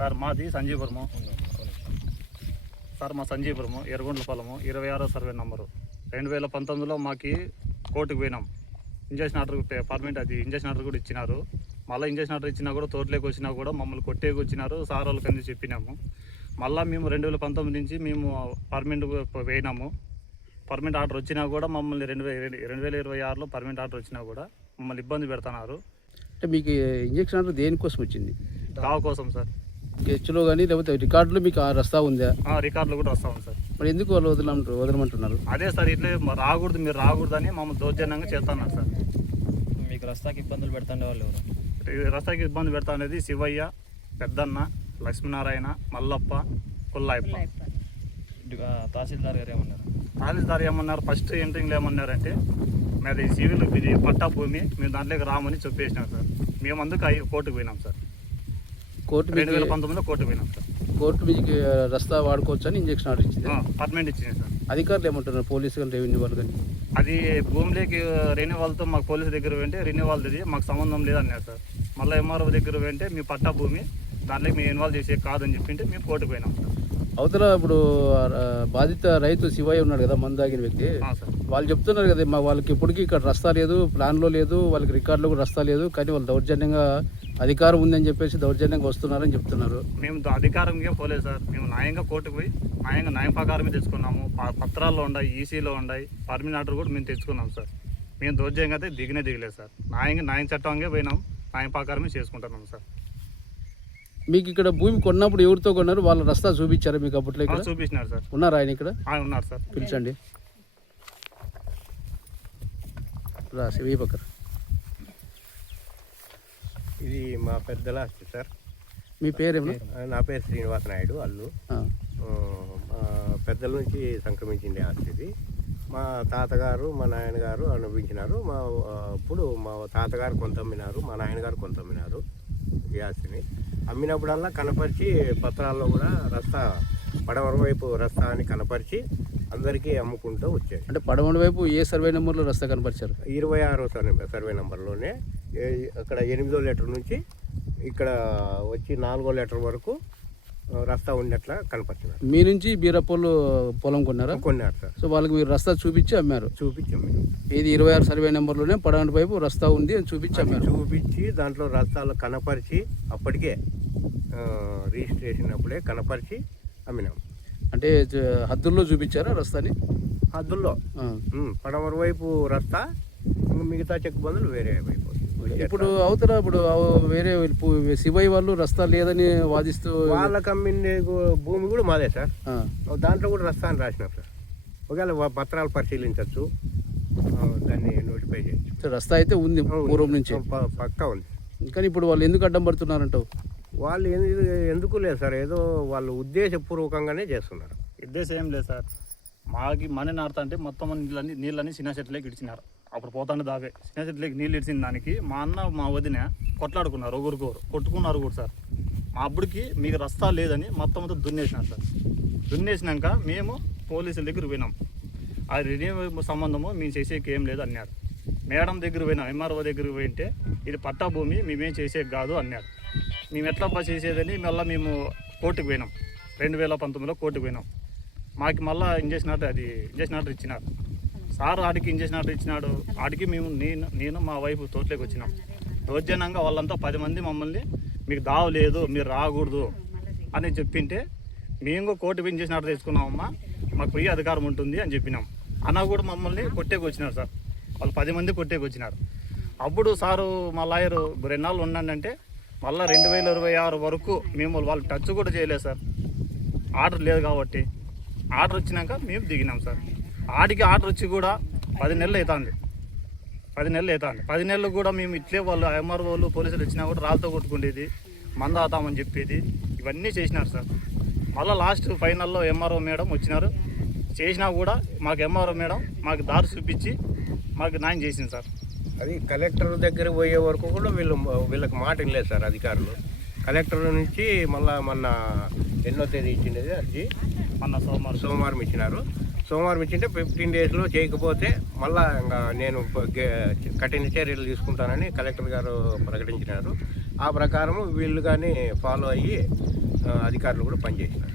Sir మాది సంజీపురము sir, మా సంజీపురము ఎర్రగొండల పొలము 26వ సర్వే నంబరు. 2019లో మాకు కోర్టుకు పోయినాం. ఇంజక్షన్ ఆర్డర్ పర్మనెంట్ అది ఇంజక్షన్ ఆర్డర్ కూడా ఇచ్చినారు. మళ్ళీ ఇంజక్షన్ ఆర్డర్ ఇచ్చినా కూడా తోటలోకి వచ్చినా కూడా మమ్మల్ని కొట్టేకి వచ్చినారు. సార్ వాళ్ళకి అన్నీ చెప్పినాము. మళ్ళీ మేము 2019 నుంచి మేము పర్మనెంట్ పోయినాము. పర్మనెంట్ ఆర్డర్ వచ్చినా కూడా మమ్మల్ని 2026లో పర్మనెంట్ ఆర్డర్ వచ్చినా కూడా మమ్మల్ని ఇబ్బంది పెడుతున్నారు. అంటే మీకు ఇంజక్షన్ ఆర్డర్ దేనికోసం వచ్చింది? దావ కోసం సార్. స్కెచ్లో కానీ లేకపోతే రికార్డులో మీకు రస్తా ఉందా? రికార్డులు కూడా వస్తాం సార్. మరి ఎందుకు వాళ్ళు వదలమంటున్నారు? అదే సార్, ఇట్లే రాకూడదు, మీరు రాకూడదని మమ్మల్ని దౌర్జన్యంగా చేస్తున్నారు సార్. మీకు రస్తాకి ఇబ్బందులు పెడుతుండే వాళ్ళు ఎవరు? రస్తాకి ఇబ్బంది పెడతా అనేది శివయ్య, పెద్దన్న, లక్ష్మీనారాయణ, మల్లప్ప, కుల్లాయప్ప. తహసీల్దార్ గారు ఏమన్నారు? తహసీల్దార్ ఏమన్నారు, ఫస్ట్ ఎంట్రింగ్లో ఏమన్నారంటే మాది సివిల్ ఇది పట్టా భూమి, మేము దాంట్లోకి రామని చెప్పేసినాం సార్. మేము అందుకు కోర్టుకు పోయినాం సార్. కోర్టు 2019లో కోర్టుకు పోయినాం సార్. కోర్టు మీకు రస్తా వాడుకోవచ్చు అని ఇంజక్షన్ ఆర్డర్ ఇచ్చింది. పర్మనెంట్ ఇచ్చింది సార్. అధికారులు ఏమంటున్నారు? పోలీసు కానీ రెవెన్యూ వాళ్ళు కానీ? అది భూమిలోకి రెన్యూవాల్తో మాకు పోలీసు దగ్గర వెంటే రెన్యూవాల్ది మాకు సంబంధం లేదన్నారు సార్. మళ్ళీ ఎంఆర్ఓ దగ్గర వెంటే మీ పట్టా భూమి, దాంట్లో మేము ఇన్వాల్వ్ చేసే కాదని చెప్పింటే మేము కోర్టుకు పోయినాం సార్. అవతల ఇప్పుడు బాధిత రైతు శివయ్య ఉన్నాడు కదా, మందు తాగిన వ్యక్తి, వాళ్ళు చెప్తున్నారు కదా వాళ్ళకి ఇప్పటికీ ఇక్కడ రస్తా లేదు, ప్లాన్లో లేదు, వాళ్ళకి రికార్డులో కూడా రస్తా లేదు, కానీ వాళ్ళు దౌర్జన్యంగా అధికారం ఉందని చెప్పేసి దౌర్జన్యంగా వస్తున్నారని చెప్తున్నారు. మేము అధికారంగా పోలేదు సార్. మేము న్యాయంగా కోర్టుకు పోయి న్యాయం ప్రకారమే తెచ్చుకున్నాము. పత్రాల్లో ఉన్నాయి, ఈసీలో ఉన్నాయి, పర్మనెంట్ ఆర్డర్ కూడా మేము తెచ్చుకున్నాం సార్. మేము దౌర్జన్యంగా అయితే దిగలేదు సార్. న్యాయం చట్టంగా పోయినాం, న్యాయం ప్రకారమే చేసుకుంటున్నాం సార్. మీకు ఇక్కడ భూమి కొన్నప్పుడు ఎవరితో కొన్నారు? వాళ్ళ రస్తా చూపించారా మీకు అప్పట్లో? ఇక్కడ చూపించినారు సార్. ఉన్నారు ఆయన ఇక్కడ? ఉన్నారు సార్. పిలిచండి. రా శివయ్య పక్కన. ఇది మా పెద్దల ఆస్తి సార్. మీ పేరేమో? నా పేరు శ్రీనివాస నాయుడు. అల్లు పెద్దల నుంచి సంక్రమించింది ఆస్తి ఇది. మా తాతగారు మా నాయనగారు అనుభవించినారు. ఇప్పుడు మా తాతగారు కొంత అమ్మినారు, మా నాయనగారు కొంత అమ్మినారు ఈ ఆస్తిని. అమ్మినప్పుడల్లా కనపరిచి పత్రాల్లో కూడా రస్తా పడమర వైపు రస్తా అని కనపరిచి అందరికీ అమ్ముకుంటూ వచ్చాయి. అంటే పడమర వైపు ఏ సర్వే నెంబర్లో రస్తా కనపరిచారు? 26వ సర్వే నెంబర్లోనే అక్కడ 8వ లెటర్ నుంచి ఇక్కడ వచ్చి 4వ లెటర్ వరకు రస్తా ఉన్నట్లా కనపరిచినారు. మీ నుంచి బీరప్పలు పొలం కొన్నారా? కొన్నారు సార్. సో వాళ్ళకి మీరు రస్తా చూపించి అమ్మారు? చూపించి అమ్మారు. ఇది 26 సర్వే నెంబర్లోనే పడమర వైపు రస్తా ఉంది అని చూపించి అమ్మారు. చూపించి దాంట్లో రస్తాలు కనపరిచి అప్పటికే రిజిస్ట్రేషన్ అప్పుడే కనపరిచి అమ్మినాం. అంటే హద్దుల్లో చూపించారా రస్తాని? హద్దుల్లో పడమర వైపు రస్తా, మిగతా చెక్ బందులు వేరే వైపు. ఇప్పుడు అవతల వేరే శివయ్య వాళ్ళు రస్తా లేదని వాదిస్తూ వాళ్ళకి అమ్మిన భూమి కూడా మాదే సార్. దాంట్లో కూడా రస్తా అని రాసినాం సార్. ఒకవేళ పత్రాలు పరిశీలించవచ్చు, దాన్ని నోటిఫై చేయొచ్చు. రస్తా అయితే ఉంది పూర్వం నుంచి, పక్కా ఉంది. కానీ ఇప్పుడు వాళ్ళు ఎందుకు అడ్డం పడుతున్నారంటావు? వాళ్ళు ఎందుకు లేదు సార్, ఏదో వాళ్ళు ఉద్దేశపూర్వకంగానే చేస్తున్నారు. ఉద్దేశం ఏం లేదు సార్. మాకి మనీ నాడుతా అంటే మొత్తం నీళ్ళని చిన్న చెట్లకి ఇడిచినారు. అప్పుడు పోతాండే దావే చిన్న చెట్లకి నీళ్ళు ఇడిచిన దానికి మా అన్న మా వదిన కొట్లాడుకున్నారు, ఒకరికొకరు కొట్టుకున్నారు కూడా సార్. మా అప్పుడుకి మీకు రస్తా లేదని మొత్తం అంతా దున్నేసినారు సార్. దున్నేసినాక మేము పోలీసుల దగ్గర పోయినాం. ఆ రెన్యూ సంబంధము మేము చేసేకి ఏం లేదు అన్నారు. మేడం దగ్గర పోయినాం, ఎంఆర్ఓ దగ్గరికి పోయింటే ఇది పట్టా భూమి, మేమేం చేసేది కాదు అన్నారు. మేము ఎట్లా చేసేదని మళ్ళీ మేము కోర్టుకు పోయినాం. 2019లో కోర్టుకు పోయినాం. మాకు మళ్ళీ ఇంజక్షన్ ఆర్డర్ ఇచ్చినారు సార్. ఆడికి ఇంజక్షన్ ఆర్డర్ ఇచ్చినాడు. ఆడికి మేము నేను మా వైపు తోటలోకి వచ్చినాం. దౌర్జన్యంగా వాళ్ళంతా 10 మంది మమ్మల్ని మీకు దావ లేదు, మీరు రాకూడదు అని చెప్పింటే మేము కోర్టు పోయి ఇంజక్షన్ ఆర్డర్ తెచ్చుకున్నామమ్మా, మాకు పోయి అధికారం ఉంటుంది అని చెప్పినాం. అన్న కూడా మమ్మల్ని కొట్టేకి వచ్చినారు సార్. వాళ్ళు 10 మంది కొట్టేకి వచ్చినారు. అప్పుడు సారు మా లాయరు 2 నాళ్ళు ఉండండి అంటే మళ్ళీ 2026 వరకు మేము వాళ్ళు టచ్ కూడా చేయలేదు సార్. ఆర్డర్ లేదు కాబట్టి. ఆర్డర్ వచ్చినాక మేము దిగినాం సార్. ఆడికి ఆర్డర్ వచ్చి కూడా 10 నెలలు అవుతుంది. 10 నెలలు కూడా మేము ఇట్లే వాళ్ళు ఎంఆర్ఓ వాళ్ళు పోలీసులు వచ్చినా కూడా రాళ్ళతో కొట్టుకునేది, మంద ఆతామని చెప్పేది, ఇవన్నీ చేసినారు సార్. మళ్ళీ లాస్ట్ ఫైనల్లో ఎంఆర్ఓ మేడం వచ్చినారు. చేసినా కూడా మాకు ఎంఆర్ఓ మేడం మాకు దారి చూపించి మాకు న్యాయం చేసింది సార్. అది కలెక్టర్ దగ్గర పోయే వరకు కూడా వీళ్ళకి మాట లేదు సార్ అధికారులు. కలెక్టర్ నుంచి మొన్న 8వ తేదీ ఇచ్చినది అర్జీ, మొన్న సోమవారం ఇచ్చినారు. సోమవారం ఇచ్చింటే 15 డేస్లో చేయకపోతే మళ్ళా ఇంకా నేను కఠిన చర్యలు తీసుకుంటానని కలెక్టర్ గారు ప్రకటించినారు. ఆ ప్రకారం వీళ్ళు కానీ ఫాలో అయ్యి అధికారులు కూడా పనిచేసినారు.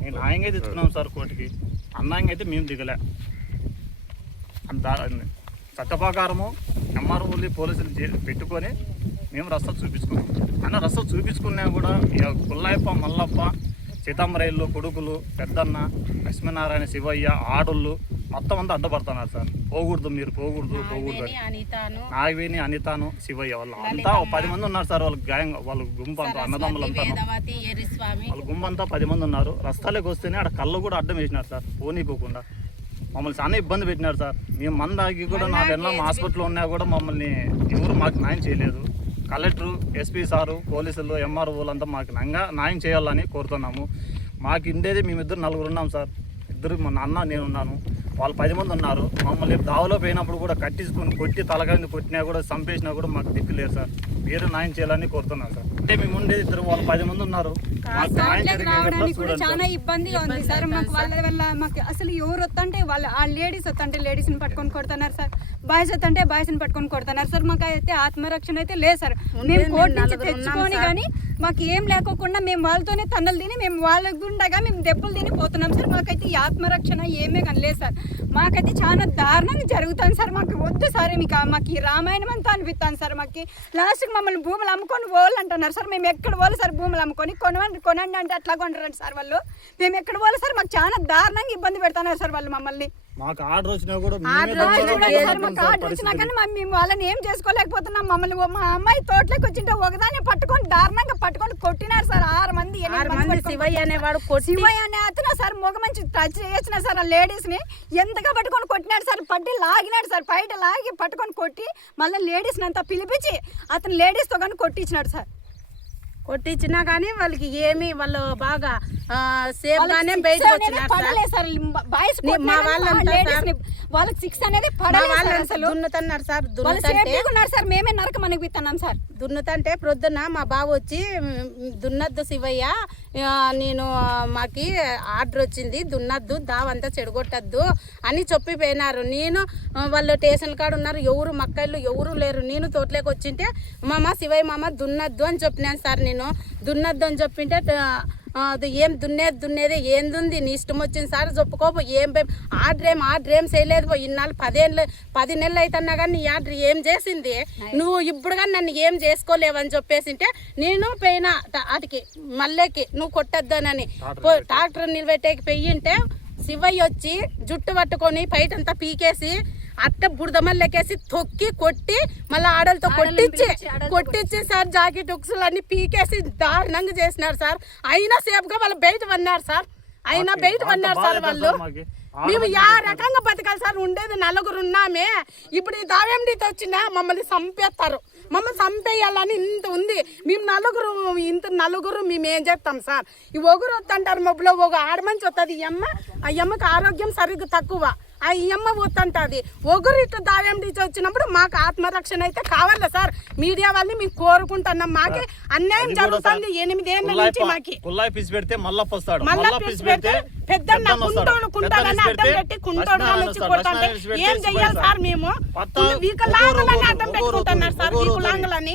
నేను న్యాయంగా తెచ్చుకున్నాం సార్ కోర్టుకి, అన్యాయంగా అయితే మేము దిగలే. అంత చట్ట ప్రకారము ఎంఆర్ఓని పోలీసులు పెట్టుకొని మేము రస్తా చూపించుకున్నాం. అన్న రస్తా చూపించుకున్నా కూడా పుల్లయ్యప్ప, మల్లప్ప, సీతామరైళ్ళు కొడుకులు, పెద్దన్న, లక్ష్మీనారాయణ, శివయ్య, ఆడోళ్ళు మొత్తం అంతా అడ్డపడుతున్నారు సార్. పోకూడదు, మీరు పోకూడదు నాగవేణి, అనితాను, శివయ్య వాళ్ళు అంతా 10 మంది ఉన్నారు సార్. వాళ్ళ గ్యాంగ్, వాళ్ళ గుంపు అంతా అన్నదమ్ములంతా, వాళ్ళ గుంపు అంతా 10 మంది ఉన్నారు. రస్తాలోకి వస్తేనే అక్కడ కళ్ళు కూడా అడ్డం వేసినారు సార్, పోనీకోకుండా మమ్మల్ని చాలా ఇబ్బంది పెట్టినారు సార్. మేము మందాకి కూడా నా వెళ్ళాం, హాస్పిటల్లో ఉన్నా కూడా మమ్మల్ని ఎవరు మాకు న్యాయం చేయలేదు. కలెక్టరు, ఎస్పీ సారు, పోలీసులు, ఎంఆర్ఓలు అంతా మాకు న్యాయం చేయాలని కోరుతున్నాము. మాకు ఉండేది మేమిద్దరు 4 ఉన్నాం సార్. ఇద్దరు మా నాన్న, నేను ఉన్నాను. వాళ్ళు 10 మంది ఉన్నారు. మమ్మల్ని దావలో పోయినప్పుడు కూడా కట్టించుకొని కొట్టి తలకాయ కొట్టినా కూడా చంపేసినా కూడా మాకు దిక్కు లేదు సార్. మీరు న్యాయం చేయాలని కోరుతున్నాను సార్. అంటే మేము ఉండేది ఇద్దరు, వాళ్ళు 10 మంది ఉన్నారు. మాకు న్యాయం రావడానికి కూడా చాలా ఇబ్బందిగా ఉంది సార్. మాకు వాళ్ళ వల్ల మాకు అసలు ఎవరు వస్తుంటే వాళ్ళు ఆ లేడీస్ వస్తుంటే లేడీస్ని పట్టుకొని కొడుతున్నారు సార్. బాయ్స్ వస్తుంటే బాయ్స్ని పట్టుకొని కొడుతున్నారు సార్. మాకు అయితే ఆత్మరక్షణ అయితే లేదు సార్. మేము కోర్టు నుంచి తెచ్చుకొని కానీ మాకు ఏం లేకోకుండా మేము వాళ్ళతోనే తన్నులు తిని మేము వాళ్ళ గుండగా మేము దెబ్బలు తిని పోతున్నాం సార్. మాకైతే ఈ ఆత్మరక్షణ ఏమీ కానీ లేదు సార్. మాకైతే చాలా దారుణంగా జరుగుతుంది సార్. మాకు వద్దు సార్, మాకు ఈ రామాయణం అంతా అనిపిస్తాను సార్. మాకు లాస్ట్కి మమ్మల్ని భూములు అమ్ముకొని పోవాలి అంటున్నారు సార్. మేము ఎక్కడ పోవాలి సార్ భూములు అమ్ముకొని? కొనండి అంటే అట్లా కొంటారండి సార్ వాళ్ళు. మేము ఎక్కడ పోవాలి సార్? మాకు చాలా దారుణంగా ఇబ్బంది పెడుతున్నారు సార్ వాళ్ళు మమ్మల్ని. మాకు ఆర్డర్ వచ్చినా కూడా కానీ మేము వాళ్ళని ఏం చేసుకోలేకపోతున్నాం. మమ్మల్ని మా అమ్మాయి తోటలోకి వచ్చింటే ఒకదాన్ని పట్టుకొని దారుణంగా పట్టుకొని కొట్టినారు సార్. 6 మంది శివయ్య అనేవాడు, శివయ్య అనే అతను సార్ మొగ మంచి టచ్ చేసిన సార్ ఆ లేడీస్ ని ఎంతగా పట్టుకొని కొట్టినాడు సార్. పట్టి లాగినాడు సార్, బయట లాగి పట్టుకొని కొట్టి మళ్ళీ లేడీస్ అంతా పిలిపించి అతను లేడీస్ తో కానీ కొట్టించినాడు సార్. కొట్టించినా కానీ వాళ్ళకి ఏమి వాళ్ళు బాగా సేఫ్ గానే బయటకు వచ్చినారు సార్. వాళ్ళకి 6 అనేది దున్నుతున్నారు సార్. సార్ మేమే నరకం అనిపిస్తున్నాం సార్. దున్నుతంటే ప్రొద్దున మా బావ వచ్చి దున్నద్దు శివయ్య, నేను మాకి ఆర్డర్ వచ్చింది దున్నద్దు, దావంతా చెడగొట్టద్దు అని చెప్పిపోయినారు. నేను వాళ్ళు స్టేషన్ కాడ ఉన్నారు, ఎవరు మక్కళ్ళు ఎవరు లేరు. నేను తోటలోకి వచ్చింటే మామ శివయ్య మామ దున్నద్దు అని చెప్పినాను సార్. నేను దున్నద్దు అని చెప్పింటే అది ఏం దున్నేది ఏందుంది, నీ ఇష్టం వచ్చింది సార్ చెప్పుకోపో, ఆర్డర్ ఏం చేయలేదు. ఇన్నాళ్ళు 10 నెలలు అవుతున్నా కానీ నీ ఆర్డర్ ఏం చేసింది, నువ్వు ఇప్పుడు కానీ నన్ను ఏం చేసుకోలేవని చెప్పేసింటే నేను పోయినా అటుకి మళ్ళీకి నువ్వు కొట్టద్దానని ట్రాక్టర్ నిలబెట్టేకి పెయ్యింటే శివయ్య వచ్చి జుట్టు పట్టుకొని బయటంతా పీకేసి అట్ట బురదమల్లెకేసి తొక్కి కొట్టి మళ్ళీ ఆడలతో కొట్టించి సార్ జాకెట్ ఉక్సులు అన్ని పీకేసి దారుణంగా చేసినారు సార్. అయినా సేఫ్ గా వాళ్ళు బయట పన్నారు సార్. వాళ్ళు మేము యా రకంగా బతకాలి సార్? ఉండేది 4 ఉన్నామే. ఇప్పుడు ఈ దావేండితో వచ్చినా మమ్మల్ని చంపేస్తారు. మమ్మల్ని చంపేయాలని ఇంత ఉంది. మేము నలుగురు మేము ఏం చేస్తాం సార్? ఈ ఒగురు వస్తుంటారు మబ్బులో, ఒక ఆడమంచి వస్తుంది. ఆ అమ్మకి ఆరోగ్యం సరిగ్గా తక్కువ, ఆ అమ్మ పోతుంటుంది. ఒకరు ఇట్లా దావేండి వచ్చినప్పుడు మాకు ఆత్మరక్షణ అయితే కావాలా సార్? మీడియా వాళ్ళని మేము కోరుకుంటున్నాం. మాకే అన్యాయం జరుగుతుంది 8 ఏళ్ళ నుంచి. మాకి పెద్దన్న కుంటోడని అడ్డం పెట్టి కుంటోడు వచ్చి కొడుతుంటే ఏం చెయ్యాలి సార్? మేము వికలాంగులని అడ్డం పెట్టుకుంటున్నారు సార్. వికలాంగులని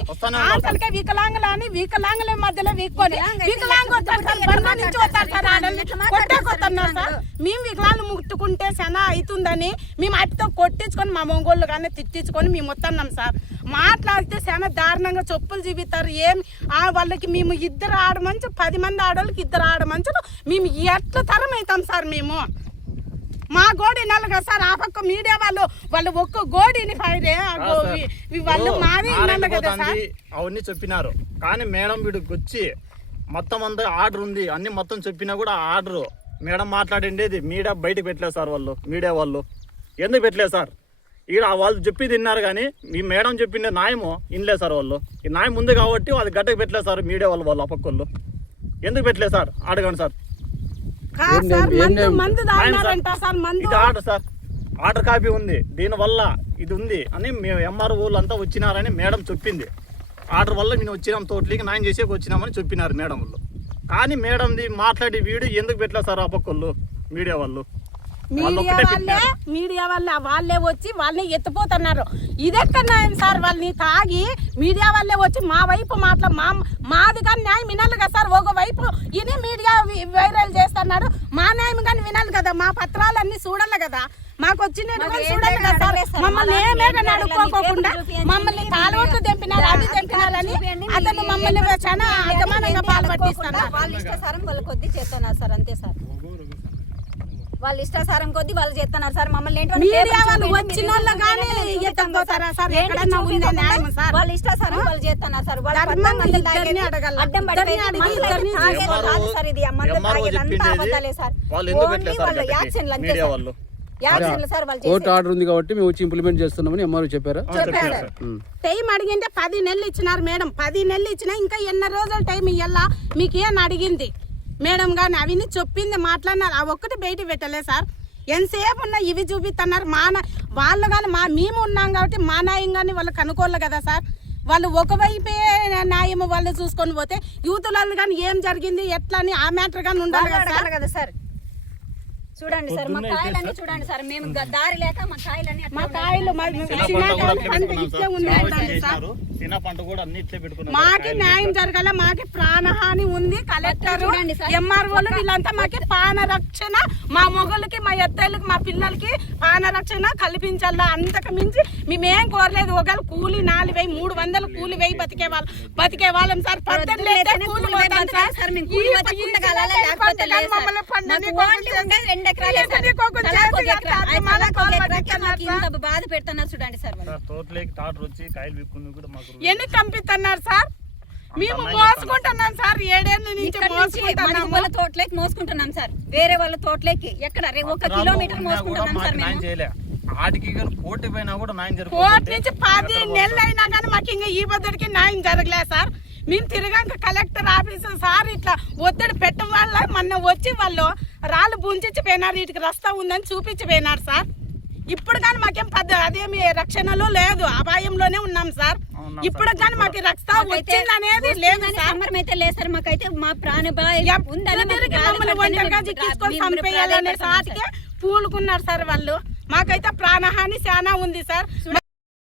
ఆటలకే వికలాంగుల మధ్యలో వీక్కొని వికలాంగు బంధం నుంచి వస్తారు సార్. ఆడల్ని కొట్టున్నారు సార్. మేము వికలాంగు ముట్టుకుంటే చాలా అవుతుందని మేము అట్టితో కొట్టించుకొని మా మొంగోళ్ళు కానీ తిట్టించుకొని మేము వస్తున్నాం సార్. మాట్లాడితే చాలా దారుణంగా చెప్పులు చూపిస్తారు. వాళ్ళకి మేము 2 ఆడమంచు 10 మంది ఆడవాళ్ళకి 2 ఆడమంచులు మేము ఎట్లా తరం అవుతాం సార్? మేము మా గోడి నలుగా సార్. ఆ పక్క మీడియా వాళ్ళు ఒక్క గోడిని వాళ్ళు మాది కదా సార్. అవన్నీ చెప్పినారు కానీ మేడం వీడికి వచ్చి మొత్తం అంతా ఆర్డర్ ఉంది అన్ని మొత్తం చెప్పినా కూడా ఆర్డర్ మేడం మాట్లాడిండేది మీడియా బయటకు పెట్టలేదు సార్. మీడియా వాళ్ళు ఎందుకు పెట్టలేదు సార్? ఈడ వాళ్ళు చెప్పి తిన్నారు కానీ మీ మేడం చెప్పిండే న్యాయము ఇనలేదు సార్. వాళ్ళు ఈ న్యాయం ఉంది కాబట్టి అది గడ్డకు పెట్టలేదు సార్. మీడియా వాళ్ళు ఆ పక్క ఎందుకు పెట్టలేదు సార్? అడగండి sir. Order sir, order copy ఉంది, దీనివల్ల ఇది ఉంది అని మేము ఎంఆర్ఓలు అంతా వచ్చినారని మేడం చెప్పింది. ఆర్డర్ వల్ల మేము వచ్చినాం, తోటలికి న్యాయం చేసేకి వచ్చినామని చెప్పినారు మేడం వాళ్ళు. కానీ మేడంది మాట్లాడి వీడియో ఎందుకు పెట్టలేదు సార్ ఆ పక్క మీడియా వాళ్ళు? మీడియా వాళ్ళే వచ్చి వాళ్ళని ఎత్తిపోతున్నారు. ఇదెక్కడ న్యాయం సార్? వాళ్ళని తాగి మీడియా వాళ్ళే వచ్చి మా వైపు మాది కానీ న్యాయం వినాలి కదా సార్. ఒకవైపు ఇది మీడియా వైరల్ చేస్తున్నారు, మా న్యాయం కానీ వినాలి కదా, మా పత్రాలన్నీ చూడాలి కదా, మాకు వచ్చినట్టు చూడాలి కదా సార్. మమ్మల్ని ఏమేగా నడుకోకుండా మమ్మల్ని తాళవట్లు తెంపినారు, అది తెంపినారని అతను మమ్మల్ని చాలా అగమానంగా పాల్పట్టిస్తున్నారు. వాళ్ళ ఇష్టాసారం వాళ్ళ కొద్ది చేస్తున్నారు సార్, అంతే సార్. వాళ్ళ ఇష్టాసారం కొద్ది వాళ్ళు చేస్తున్నారు సార్. మమ్మల్ని మీడియా వాళ్ళు వచ్చిన వాళ్ళు కానీ ఎత్తపోతారా సార్? ఎక్కడన్నా ఉందా న్యాయం సార్? వాళ్ళ ఇష్టాసారం వాళ్ళు చేస్తున్నారు సార్. ఇద్దరిని అడగాలి, సార్ ఇది అమ్మంతా అబద్ధాలే సార్. వాళ్ళు యాక్షన్లు అంతే సార్. యాక్షన్లు సార్ వాళ్ళు కోర్టు ఆర్డర్ ఉంది కాబట్టి మేము వచ్చి ఇంప్లిమెంట్ చేస్తున్నామని ఎంఆర్ఓ చెప్పారా? టైం అడిగింటే 10 నెలలు ఇచ్చినారు మేడం. 10 నెలలు ఇచ్చినా ఇంకా ఎన్ని రోజులు టైం ఇయ్యాలా మీకు అని అడిగింది మేడం. కానీ అవిని చెప్పింది మాట్లాడినారు, ఆ ఒక్కటి బయట పెట్టలే సార్. ఎంతసేపు ఉన్నా ఇవి చూపిస్తున్నారు. వాళ్ళు కానీ మేము ఉన్నాం కాబట్టి మా న్యాయం కానీ వాళ్ళకి అనుకోవాలి కదా సార్. వాళ్ళు ఒకవైపే న్యాయం వాళ్ళు చూసుకొని పోతే యూతులలో కానీ ఏం జరిగింది ఎట్లా అని ఆ మ్యాటర్ కానీ ఉండాలి కదా సార్. చూడండి సార్, మా కాయలన్నీ చూడండి సార్. మేము దారి లేక మా కాయలన్నీ మాకి న్యాయం జరగాల. మాకి ప్రాణహాని ఉంది. కలెక్టర్ ఎంఆర్ఓలు వీళ్ళంతా మాకి ప్రాణ రక్షణ, మా మొగలకి మా ఎత్తైలకి మా పిల్లలకి ప్రాణ రక్షణ కల్పించాలా. అంతకు మించి మేమేం కోరలేదు. ఒకవేళ కూలి 4,300 కూలి వేయి బతికే వాళ్ళం సార్. బాధ పెడుతున్నారు చూడండి సార్. ఎన్ని కంపిస్తున్నారు సార్? మేము మోసుకుంటున్నాం సార్. 7 ఏళ్ళ నుంచి వాళ్ళ తోటలోకి మోసుకుంటున్నాం సార్. వేరే వాళ్ళ తోటలోకి ఎక్కడ 1 కిలోమీటర్ మోసుకుంటున్నాం సార్. కోర్టు నుంచి 10 నెలలు అయినా కానీ మాకు ఇంకా ఈ బద్దడికి న్యాయం జరగలేదు సార్. మేము తిరగాక కలెక్టర్ ఆఫీసు సార్ ఇట్లా ఒత్తిడి పెట్టడం వల్ల మొన్న వచ్చి వాళ్ళు రాళ్ళు బుంచిపోయినారు, వీటికి రస్తా ఉందని చూపించిపోయినారు సార్. ఇప్పుడు కానీ మాకేం అదేమి రక్షణలో లేదు, అపాయంలోనే ఉన్నాం సార్. ఇప్పుడు కానీ మాకు రక్షణ వచ్చింది అనేది లేదు. సంబరం అయితే లేదు సార్. మాకైతే మా ప్రాణభాయం మమ్మల్ని ఒంటరిగా చిక్కించుకొని చంపేయాలనే సాటికే పూలుకున్నారు సార్ వాళ్ళు. మాకైతే ప్రాణహాని చాలా ఉంది సార్.